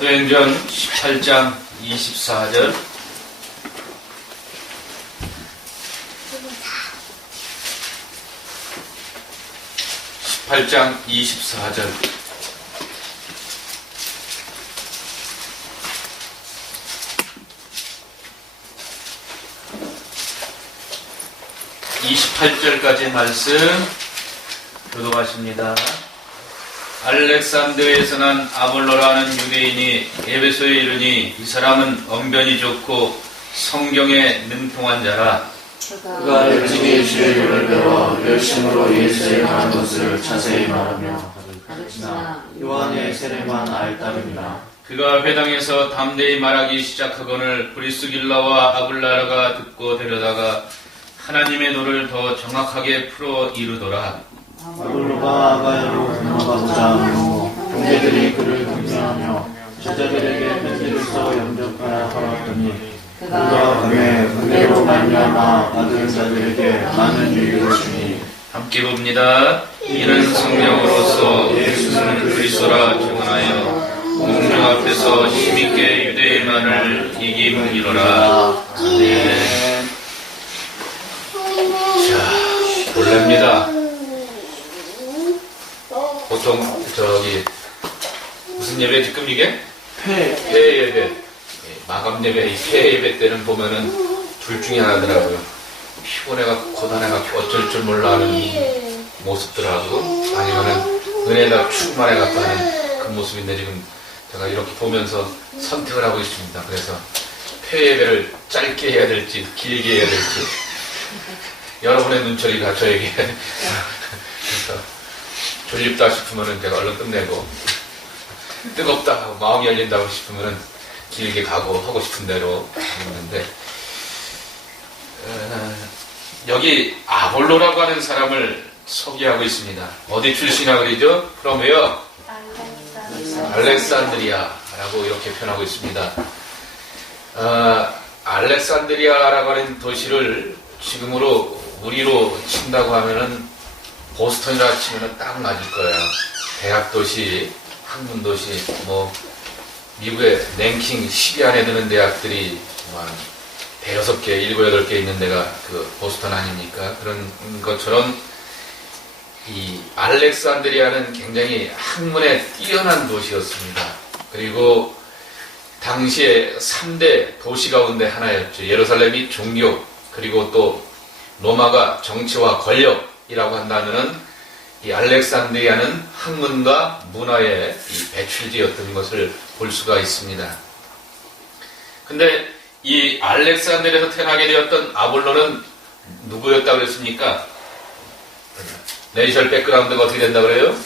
사도행전 18장 24절 (18장 24절) (28절까지) 말씀 교도하십니다. 알렉산드에서 난 아볼로라는 유대인이 에베소에 이르니 이 사람은 언변이 좋고 성경에 능통한 자라. 그가 열심히 주의 이름을 배워 열심으로 예수의 말한 것을 자세히 말하며 가르치나 요한의 세례만 알 따름이라. 그가 회당에서 담대히 말하기 시작하거늘 브리스길라와 아블라라가 듣고 데려다가 하나님의 도를 더 정확하게 풀어 이루더라 아볼로가 아가야로 넘어가고자 하며 동료들이 그를 경계하며 제자들에게 편지를 써 영접하라 하였더니 그가 밤에 은혜로 말미암아 받은 자들에게 많은 유익을 주니 함께 봅니다. 이는 성령으로서 예수는 그리스도라 증언하여 공중 앞에서 힘있게 유대인만을 이기이로라. 네. 자, 본래입니다. 보통 저기 무슨 예배 지금 이게? 폐. 폐 예배, 예, 마감 예배, 이 폐 예배 때는 보면은 둘 중에 하나더라고요. 피곤해갖고 고단해갖고 어쩔 줄 몰라 하는 모습들하고 아니면은 은혜가 충만해갖고 하는 그 모습인데 지금 제가 이렇게 보면서 선택을 하고 있습니다. 그래서 폐 예배를 짧게 해야 될지 길게 해야 될지. 여러분의 눈초리가 저에게. 그래서 졸립다 싶으면은 제가 얼른 끝내고 뜨겁다 하고 마음이 열린다고 싶으면은 길게 가고 하고 싶은 대로 있는데 어, 여기 아볼로라고 하는 사람을 소개하고 있습니다. 어디 출신이라 그러죠? 그러면요 알렉산드리아라고 이렇게 표현하고 있습니다. 어, 알렉산드리아라고 하는 도시를 지금으로 우리로 친다고 하면은 보스턴이라 치면은 딱 맞을 거예요. 대학 도시, 학문 도시, 뭐 미국의 랭킹 10위 안에 드는 대학들이 뭐한 대여섯 개, 일곱 여덟 개 있는 데가 그 보스턴 아닙니까? 그런 것처럼 이 알렉산드리아는 굉장히 학문에 뛰어난 도시였습니다. 그리고 당시에 3대 도시 가운데 하나였죠. 예루살렘이 종교, 그리고 또 로마가 정치와 권력 이라고 한다면은 이 알렉산드리아는 학문과 문화의 이 배출지였던 것을 볼 수가 있습니다. 근데 이 알렉산드리아에서 태어나게 되었던 아볼로는 누구였다고 그랬습니까? 내이셜 백그라운드가 어떻게 된다 그래요?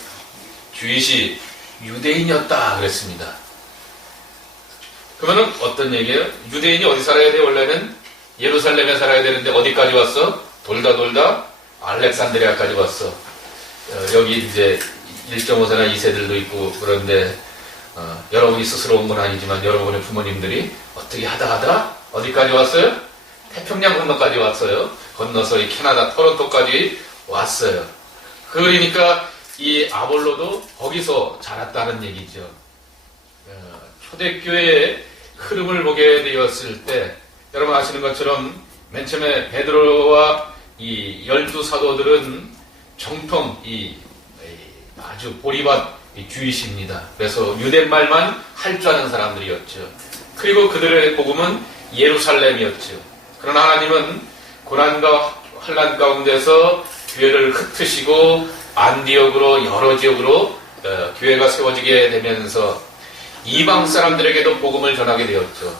주이시 유대인이었다 그랬습니다. 그러면은 어떤 얘기예요? 유대인이 어디 살아야 돼? 원래는 예루살렘에 살아야 되는데 어디까지 왔어? 돌다 돌다 알렉산드리아까지 왔어. 어, 여기 이제 1.5세나 2세들도 있고 그런데 어, 여러분이 스스로 온 건 아니지만 여러분의 부모님들이 어떻게 하다 하다 어디까지 왔어요? 태평양 건너까지 왔어요. 건너서 이 캐나다 토론토까지 왔어요. 그러니까 이 아볼로도 거기서 자랐다는 얘기죠. 어, 초대교회의 흐름을 보게 되었을 때 여러분 아시는 것처럼 맨 처음에 베드로와 이 열두 사도들은 정통 이, 이 아주 보리밭 이 주이십니다. 그래서 유대말만 할 줄 아는 사람들이었죠. 그리고 그들의 복음은 예루살렘이었죠. 그러나 하나님은 고난과 환란 가운데서 교회를 흩으시고 안디옥으로 여러 지역으로 어, 교회가 세워지게 되면서 이방 사람들에게도 복음을 전하게 되었죠.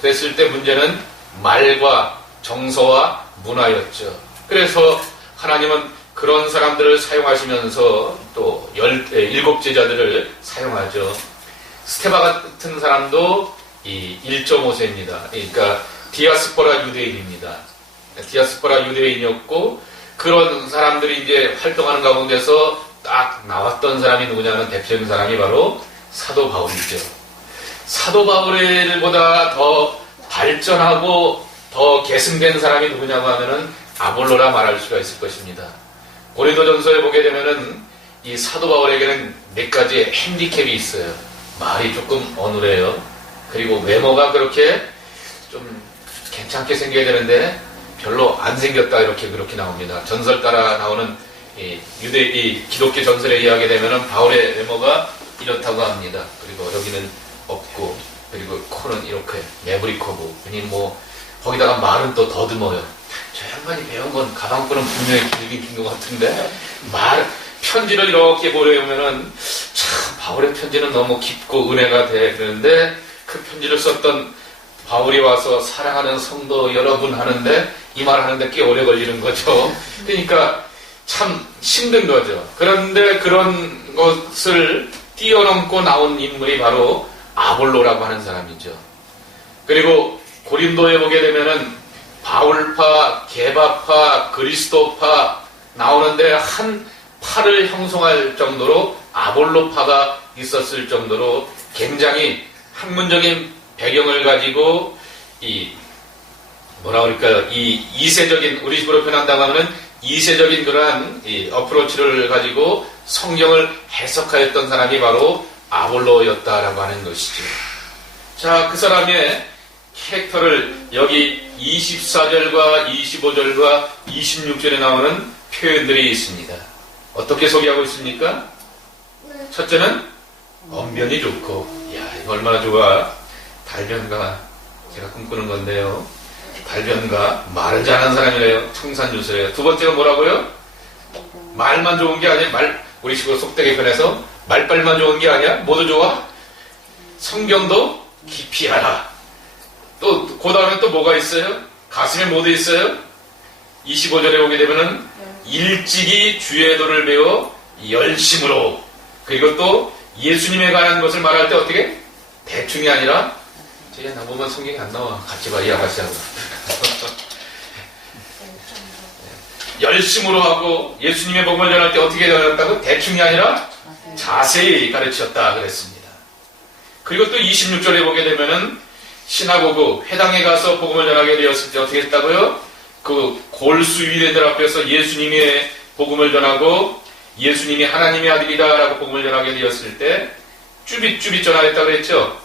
그랬을 때 문제는 말과 정서와 문화였죠. 그래서 하나님은 그런 사람들을 사용하시면서 또 열, 에, 일곱 제자들을 사용하죠. 스테바 같은 사람도 이 1.5세입니다. 그러니까 디아스포라 유대인입니다. 디아스포라 유대인이었고 그런 사람들이 이제 활동하는 가운데서 딱 나왔던 사람이 누구냐면 대표적인 사람이 바로 사도 바울이죠. 사도 바울보다 더 발전하고 더 계승된 사람이 누구냐고 하면은 아볼로라 말할 수가 있을 것입니다. 고린도전서에 보게 되면은 이 사도 바울에게는 몇 가지의 핸디캡이 있어요. 말이 조금 어눌해요. 그리고 외모가 그렇게 좀 괜찮게 생겨야 되는데 별로 안 생겼다 이렇게 그렇게 나옵니다. 전설 따라 나오는 이 유대 이 기독교 전설에 의하게 되면은 바울의 외모가 이렇다고 합니다. 그리고 여기는 없고 그리고 코는 이렇게 매부리 코고 아니 뭐 거기다가 말은 또 더듬어요. 저 양반이 배운 건 가방끈은 분명히 길긴 긴 것 같은데 말 편지를 이렇게 보려면은 참 바울의 편지는 너무 깊고 은혜가 돼 그런데 그 편지를 썼던 바울이 와서 사랑하는 성도 여러분 하는데 이 말 하는데 꽤 오래 걸리는 거죠. 그러니까 참 힘든 거죠. 그런데 그런 것을 뛰어넘고 나온 인물이 바로 아볼로라고 하는 사람이죠. 그리고 고린도에 보게 되면은 바울파, 게바파, 그리스도파 나오는데 한 파를 형성할 정도로 아볼로파가 있었을 정도로 굉장히 학문적인 배경을 가지고 이 뭐라 그럴까요? 이 이세적인 우리 집으로 표현한다고 하면 이세적인 그러한 이 어프로치를 가지고 성경을 해석하였던 사람이 바로 아볼로였다라고 하는 것이죠. 자, 그 사람의 캐릭터를 여기 24절과 25절과 26절에 나오는 표현들이 있습니다. 어떻게 소개하고 있습니까? 첫째는 언변이 좋고, 야, 이거 얼마나 좋아. 달변가, 제가 꿈꾸는 건데요. 달변가, 말을 잘하는 사람이래요. 청산유수래요. 두 번째가 뭐라고요? 말만 좋은 게 아니야. 말, 우리 식으로 속되게 변해서 말빨만 좋은 게 아니야. 모두 좋아. 성경도 깊이 알아. 또, 그 다음에 또 뭐가 있어요? 가슴에 뭐도 있어요? 25절에 오게 되면은 일찍이 주의 도를 배워 열심으로 그리고 또 예수님에 관한 것을 말할 때 어떻게? 대충이 아니라 제가 나보면 성경이 안 나와. 같이 봐, 이해하시 하고. 열심으로 하고 예수님의 복음을 전할 때 어떻게 전했다고? 대충이 아니라 자세히 가르쳤다 그랬습니다. 그리고 또 26절에 보게 되면은 시나고그 회당에 가서 복음을 전하게 되었을 때 어떻게 했다고요? 그 골수 위대들 앞에서 예수님의 복음을 전하고 예수님이 하나님의 아들이다라고 복음을 전하게 되었을 때 쭈빗쭈빗 전하겠다 그랬죠?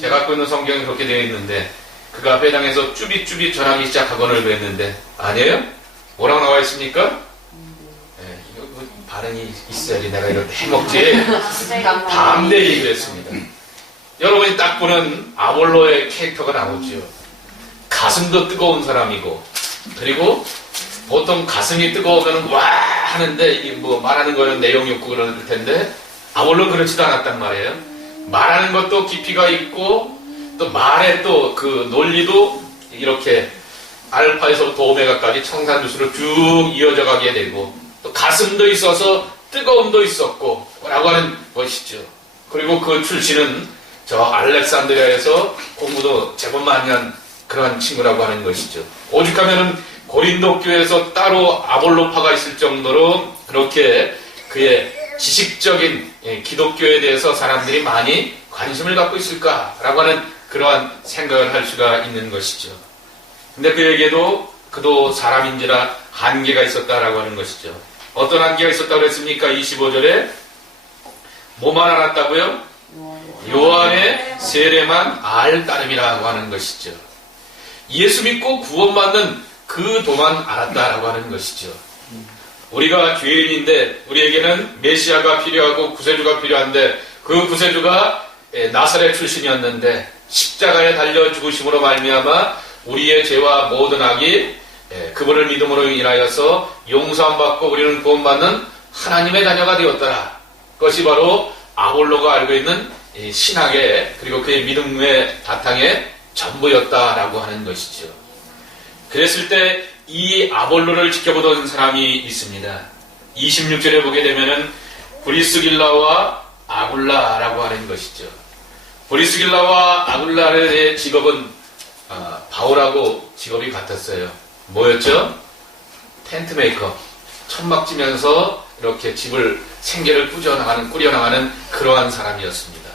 제가 갖고 있는 성경이 그렇게 되어 있는데 그가 회당에서 쭈빗쭈빗 전하기 시작하거늘 그랬는데 아니에요? 뭐라고 나와 있습니까? 네, 이거 뭐 발음이 있어야지 내가 이렇게 해먹지 담대히 그랬습니다. 여러분이 딱 보는 아볼로의 캐릭터가 나오죠. 가슴도 뜨거운 사람이고, 그리고 보통 가슴이 뜨거우면 와 하는데 이게 뭐 말하는 거는 내용이 없고 그럴 텐데 아볼로 그렇지도 않았단 말이에요. 말하는 것도 깊이가 있고 또 말의 또 그 논리도 이렇게 알파에서부터 오메가까지 청산주수로 쭉 이어져 가게 되고 또 가슴도 있어서 뜨거움도 있었고 라고 하는 것이죠. 그리고 그 출신은 저 알렉산드리아에서 공부도 제법 많이 한 그러한 친구라고 하는 것이죠. 오죽하면은 고린도 교회에서 따로 아볼로파가 있을 정도로 그렇게 그의 지식적인 예, 기독교에 대해서 사람들이 많이 관심을 갖고 있을까라고 하는 그러한 생각을 할 수가 있는 것이죠. 근데 그에게도 그도 사람인지라 한계가 있었다라고 하는 것이죠. 어떤 한계가 있었다고 했습니까? 25절에 뭐만 알았다고요? 요한의 세례만 알 따름이라고 하는 것이죠. 예수 믿고 구원받는 그 도만 알았다라고 하는 것이죠. 우리가 죄인인데 우리에게는 메시아가 필요하고 구세주가 필요한데 그 구세주가 나사렛 출신이었는데 십자가에 달려 죽으심으로 말미암아 우리의 죄와 모든 악이 그분을 믿음으로 인하여서 용서함 받고 우리는 구원받는 하나님의 자녀가 되었더라. 그것이 바로 아볼로가 알고 있는 신학의 그리고 그의 믿음의 바탕의 전부였다라고 하는 것이죠. 그랬을 때 이 아볼로를 지켜보던 사람이 있습니다. 26절에 보게 되면은 브리스길라와 아굴라라고 하는 것이죠. 브리스길라와 아굴라의 직업은 아, 바울하고 직업이 같았어요. 뭐였죠? 텐트 메이커. 천막 지면서 이렇게 집을 생계를 꾸려나가는 꾸려나가는 그러한 사람이었습니다.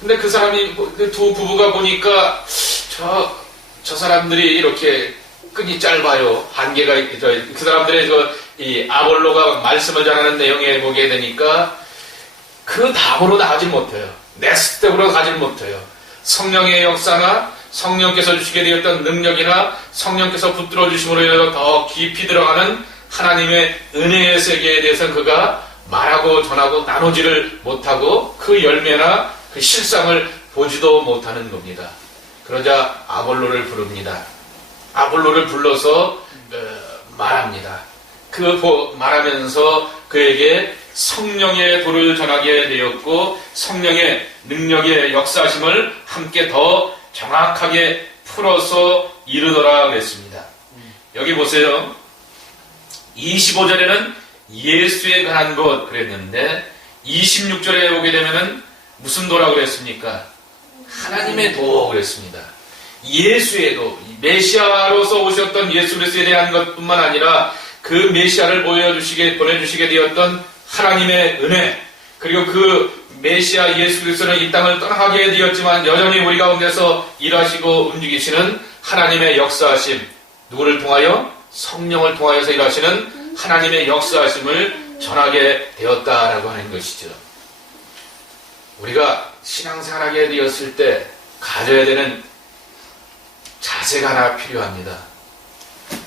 근데 그 사람이 그두 부부가 보니까 저, 저 사람들이 이렇게 끈이 짧아요. 한계가, 저, 그 사람들의 그, 이 아볼로가 말씀을 전하는 내용에 보게 되니까 그 답으로 나가지 못해요. 내 스텝으로 가지를 못해요. 성령의 역사나 성령께서 주시게 되었던 능력이나 성령께서 붙들어 주심으로 인하여 더 깊이 들어가는 하나님의 은혜의 세계에 대해서 그가 말하고 전하고 나누지를 못하고 그 열매나 그 실상을 보지도 못하는 겁니다. 그러자 아볼로를 부릅니다. 아볼로를 불러서 어, 말합니다. 그 보- 말하면서 그에게 성령의 도를 전하게 되었고 성령의 능력의 역사심을 함께 더 정확하게 풀어서 이르더라 그랬습니다. 여기 보세요. 25절에는 예수에 관한 것 그랬는데 26절에 오게 되면은 무슨 도라고 그랬습니까? 하나님의 도 그랬습니다. 예수의 도, 메시아로서 오셨던 예수 그리스도에 대한 것뿐만 아니라 그 메시아를 보여주시게 보내주시게 되었던 하나님의 은혜 그리고 그 메시아 예수 그리스도는 이 땅을 떠나게 되었지만 여전히 우리 가운데서 일하시고 움직이시는 하나님의 역사하심 누구를 통하여 성령을 통하여서 일하시는 하나님의 역사하심을 전하게 되었다라고 하는 것이죠. 우리가 신앙생활하게 되었을 때 가져야 되는 자세가 하나 필요합니다.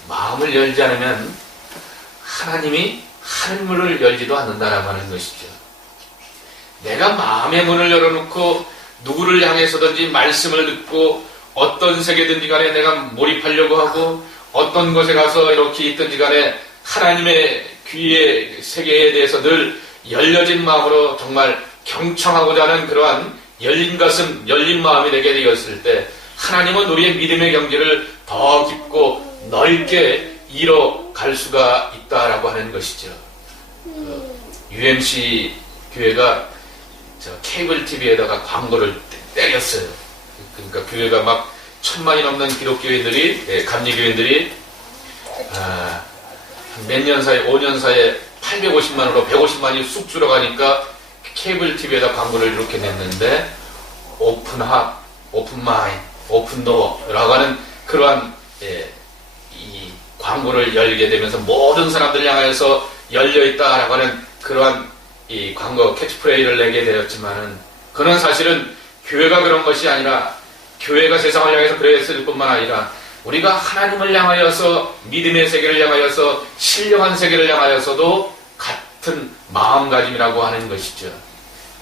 마음을 열지 않으면 하나님이 하늘문을 열지도 않는다라고 하는 것이죠. 내가 마음의 문을 열어놓고 누구를 향해서든지 말씀을 듣고 어떤 세계든지 간에 내가 몰입하려고 하고 어떤 곳에 가서 이렇게 있든지 간에 하나님의 귀의 세계에 대해서 늘 열려진 마음으로 정말 경청하고자 하는 그러한 열린 가슴, 열린 마음이 되게 되었을 때 하나님은 우리의 믿음의 경지를 더 깊고 넓게 이뤄갈 수가 있다라고 하는 것이죠. 그 UMC 교회가 저 케이블 TV에다가 광고를 때- 때렸어요. 그러니까 교회가 막 천만이 넘는 기독교인들이, 예, 감리교인들이 아, 몇 년 사이, 5년 사이에 850만으로 150만이 쑥 줄어가니까 케이블 TV에다 광고를 이렇게 냈는데 오픈 하, 오픈 마인, 오픈 도어라고 하는 그러한 예, 이 광고를 열게 되면서 모든 사람들 향해서 열려 있다라고 하는 그러한 이 광고 캐치프레이를 내게 되었지만은 그는 사실은 교회가 그런 것이 아니라 교회가 세상을 향해서 그랬을 뿐만 아니라 우리가 하나님을 향하여서 믿음의 세계를 향하여서 신령한 세계를 향하여서도 같은 마음가짐이라고 하는 것이죠.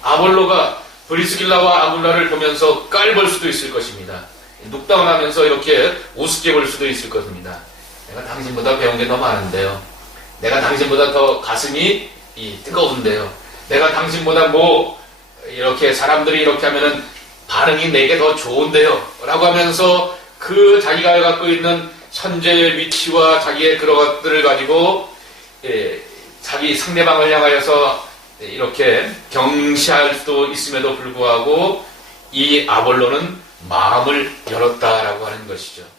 아볼로가 브리스길라와 아굴라를 보면서 깔볼 수도 있을 것입니다. 눕다운하면서 이렇게 우습게 볼 수도 있을 것입니다. 내가 당신보다 배운 게 더 많은데요. 내가 당신보다 더 가슴이 이 뜨거운데요. 내가 당신보다 뭐 이렇게 사람들이 이렇게 하면은 반응이 내게 더 좋은데요. 라고 하면서 그 자기가 갖고 있는 현재의 위치와 자기의 그런 것들을 가지고 예, 자기 상대방을 향하여서 이렇게 경시할 수도 있음에도 불구하고 이 아볼로는 마음을 열었다라고 하는 것이죠.